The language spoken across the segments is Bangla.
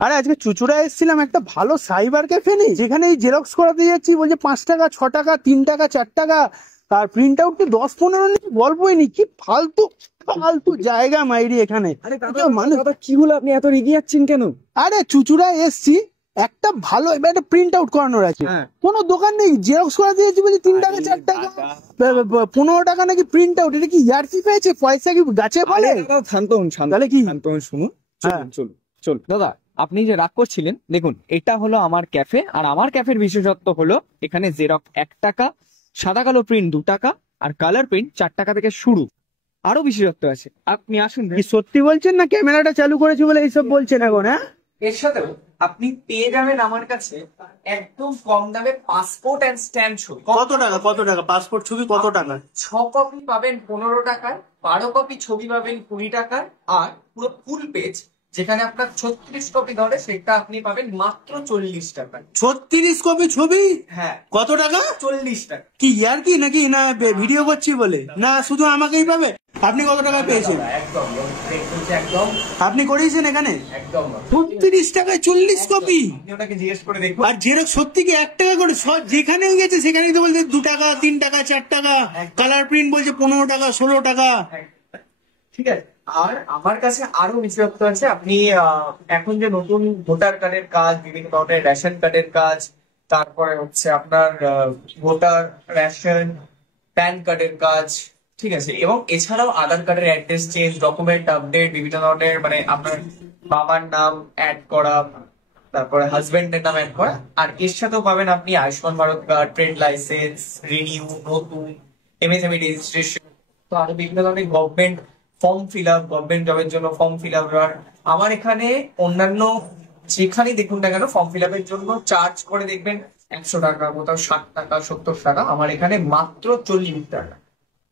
আরে আজকে চুচুড়া এসেছিলাম, একটা ভালো সাইবার ক্যাফে নেই যেখানে এই জেরক্স করাতে যাচ্ছি বলছে 5 টাকা 6 টাকা 3 টাকা 4 টাকা, আর প্রিন্ট আউট তো 10-15 নেই, গল্পই নেই। কি ফালতু ফালতু জায়গা মাইরি এখানে। আরে মানুষ কি হলো, আপনি এত রেগে যাচ্ছেন কেন? আরে চুচুড়া এসছি, একটা ভালো এবার একটা প্রিন্ট আউট করানোর আছে, কোনো দোকান নেই। জেরক্স করাতে যাচ্ছি বলছি 3 টাকা 4 টাকা, 15 টাকা নাকি প্রিন্ট আউট। এটা কি ইয়ার্কি পেয়েছে? পয়সা কি গাছে বলে? শান্ত হন, তাহলে কি শান্ত হন, শুনুন। চলুন চলুন দাদা, আপনি যে রাগ করছিলেন, দেখুন এটা হলো আমার ক্যাফে, আর আমার ক্যাফের বিশেষত্ব হলো এখানে জেরক্স 1 টাকা, সাদা কালো প্রিন্ট 2 টাকা, আর কালার প্রিন্ট 4 টাকা থেকে শুরু। আরো বিশেষত্ব আছে, আপনি আসুন। কি সত্যি বলছেন না ক্যামেরাটা চালু করেছি বলে এইসব বলছেন এখন? হ্যাঁ, এর সাথেও আপনি পেয়ে যাবেন আমার কাছে একদম কম দামে পাসপোর্ট এন্ড স্ট্যাম্প ছবি। কত টাকা? কত টাকা পাসপোর্ট ছবি? কত টাকা? 6 কপি পাবেন 15 টাকায়, 12 কপি ছবি পাবেন 20 টাকায়, আর পুরো ফুল পেজ যেখানে আপনার 36 কপি ধরে সেটা আপনি পাবেন মাত্র 40 টাকায়। 36 কপি ছবি? হ্যাঁ। কত টাকা? 40 টাকা। কি ইয়ার কি নাকি না ভিডিও করছি বলে? না শুধু আমাকেই পাবে? আপনি কত টাকা পেয়েছেন? একদম একদম আপনি করিয়েছেন এখানে? একদম 36 টাকায় 40 কপি? আপনি ওটাকে জিজ্ঞেস করে দেখুন। আর জেরক্স সত্যি কি 1 টাকা করে? যেখানেও গেছে সেখানেই তো বলছে 2 টাকা 3 টাকা 4 টাকা, কালার প্রিন্ট বলছে 15 টাকা 16 টাকা। ঠিক আছে, আর আমার কাছে আরো বিশেষত্ব আছে। আপনি এখন যে নতুন ভোটার কার্ডের কাজ, বিভিন্ন ধরনের রেশন কার্ডের কাজ, তারপরে হচ্ছে আপনার ভোটার রেশন প্যান কার্ডের কাজ, ঠিক আছে, এবং এছাড়াও আধার কার্ডের অ্যাড্রেস চেঞ্জ, ডকুমেন্ট আপডেট, বিভিন্ন ধরনের মানে আপনার বাবার নাম অ্যাড করা, তারপরে হাজবেন্ডের নাম অ্যাড করা, আর এর সাথেও পাবেন আপনি Ayushman Bharat card, trade licence, renew, নতুন এমএসএমই রেজিস্ট্রেশন, তো আরো বিভিন্ন ধরনের government form fill up, government জবের জন্য ফর্ম ফিল আপ। আমার এখানে অন্যান্য যেখানেই দেখুন না কেন ফর্ম ফিল আপের জন্য চার্জ করে দেখবেন 100 টাকা, কোথাও 60 টাকা 70 টাকা। আমার এখানে মাত্র 40 টাকা,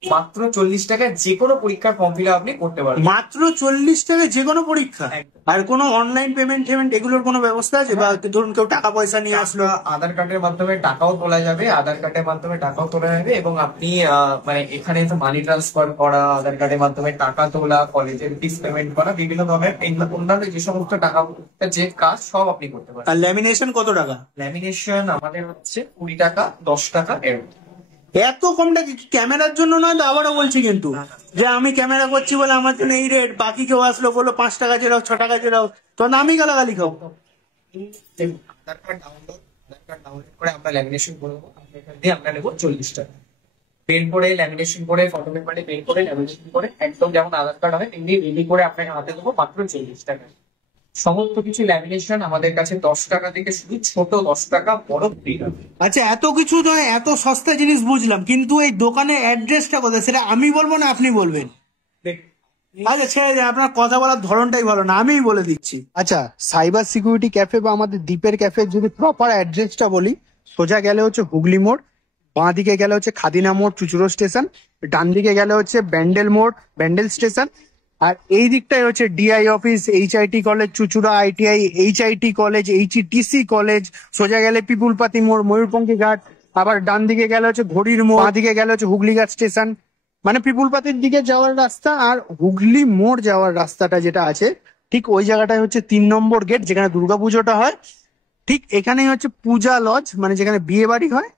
মাত্র 40 টাকায় যে কোনো পরীক্ষার ফর্ম ফিল আপ আপনি করতে পারবেন। মাত্র 40 টাকায় যে কোনো পরীক্ষা? আর কোনো অনলাইন পেমেন্ট এগুলোর কোনো ব্যবস্থা আছে? বা ধরুন কেউ টাকা পয়সা নিয়ে আসলো, আধার কার্ডের মাধ্যমে টাকাও তোলা যাবে, আধার কার্ডের মাধ্যমে টাকাও তোলা যাবে, এবং আপনি মানে এখানে তো মানি ট্রান্সফার করা, আধার কার্ডের মাধ্যমে টাকা তোলা, কলেজের ফিস পেমেন্ট করা, বিভিন্ন ধরনের অন্যান্য যে সমস্ত টাকা যে কাজ সব আপনি করতে পারেন। আর ল্যামিনেশন কত টাকা? ল্যামিনেশন আমাদের হচ্ছে 20 টাকা 10 টাকা এর। এত কমটা কি ক্যামেরার জন্য নয় তো? আবারও বলছি কিন্তু যে আমি ক্যামেরা করছি বলে আমার জন্য এই রেট, বাকি কেউ আসলো বললো 5 টাকা জেরক্স 6 টাকা জেরক্স, তখন আমি গালাগালি খাবো। আধার কার্ড ডাউনলোড করে আমরা ল্যামিনেশন করে দেবো, এখান দিয়ে আমরা নেবো 40 টাকা। পেন করে ল্যামিনেশন করে, ফটো পেপারে পেন করে ল্যামিনেশন করে, একদম যেমন আধার কার্ড হয় তেমনি রেডি করে আপনাকে হাতে দেবো মাত্র 40 টাকা। সমস্ত কিছু ল্যামিনেশন আমাদের কাছে 10 টাকা থেকে শুরু, ছোট 10 টাকা, বড় 20 টাকা। আচ্ছা, এত কিছু নয়, এত সস্তা জিনিস বুঝলাম, কিন্তু এই দোকানের অ্যাড্রেসটা কোথায় সেটা আমি বলবো না আপনি বলবেন? আচ্ছা ছেড়ে যায়, আপনার কথা বলার ধরনটাই ভালো না, আমিই বলে দিচ্ছি। আচ্ছা, সাইবার সিকিউরিটি ক্যাফে বা আমাদের দ্বীপের ক্যাফে যদি প্রপার অ্যাড্রেসটা বলি, সোজা গেলে হচ্ছে হুগলি মোড়, বাঁ দিকে গেলে হচ্ছে খাদিনা মোড় চুচুড়ো স্টেশন, ডান দিকে গেলে হচ্ছে ব্যান্ডেল মোড় ব্যান্ডেল স্টেশন, আর এই দিকটাই হচ্ছে DI office, HIT college Chuchura, ITI, HIT college, HTC college. সোজা গেলে পিপুলপাতি মোড়, ময়ূরপঙ্খী ঘাট, আবার ডান দিকে গেলে হচ্ছে ঘড়ির মোড়, বাঁ দিকে গেলে হচ্ছে হুগলিঘাট স্টেশন। মানে পিপুলপাতির দিকে যাওয়ার রাস্তা আর হুগলি মোড় যাওয়ার রাস্তাটা যেটা আছে, ঠিক ওই জায়গাটায় হচ্ছে 3 নম্বর গেট, যেখানে দুর্গাপুজোটা হয়। ঠিক এখানেই হচ্ছে পূজা লজ, মানে যেখানে বিয়ে বাড়ি হয়,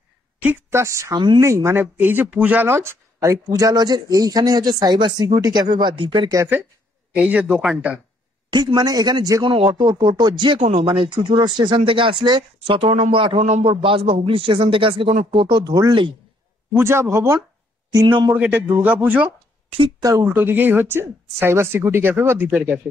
ঠিক তার সামনেই মানে এই যে পূজা লজ, আর এই পূজা লজের এইখানে হচ্ছে সাইবার সিকিউরিটি ক্যাফে বা দ্বীপের ক্যাফে, এই যে দোকানটা। ঠিক মানে এখানে যে কোনো অটো টোটো যে কোনো, মানে চুচুড়ো স্টেশন থেকে আসলে 17 নম্বর 18 নম্বর বাস, বা হুগলি স্টেশন থেকে আসলে কোনো টোটো ধরলেই পূজা ভবন, 3 নম্বর গেটে দুর্গাপুজো, ঠিক তার উল্টো দিকেই হচ্ছে সাইবার সিকিউরিটি ক্যাফে বা দ্বীপের ক্যাফে।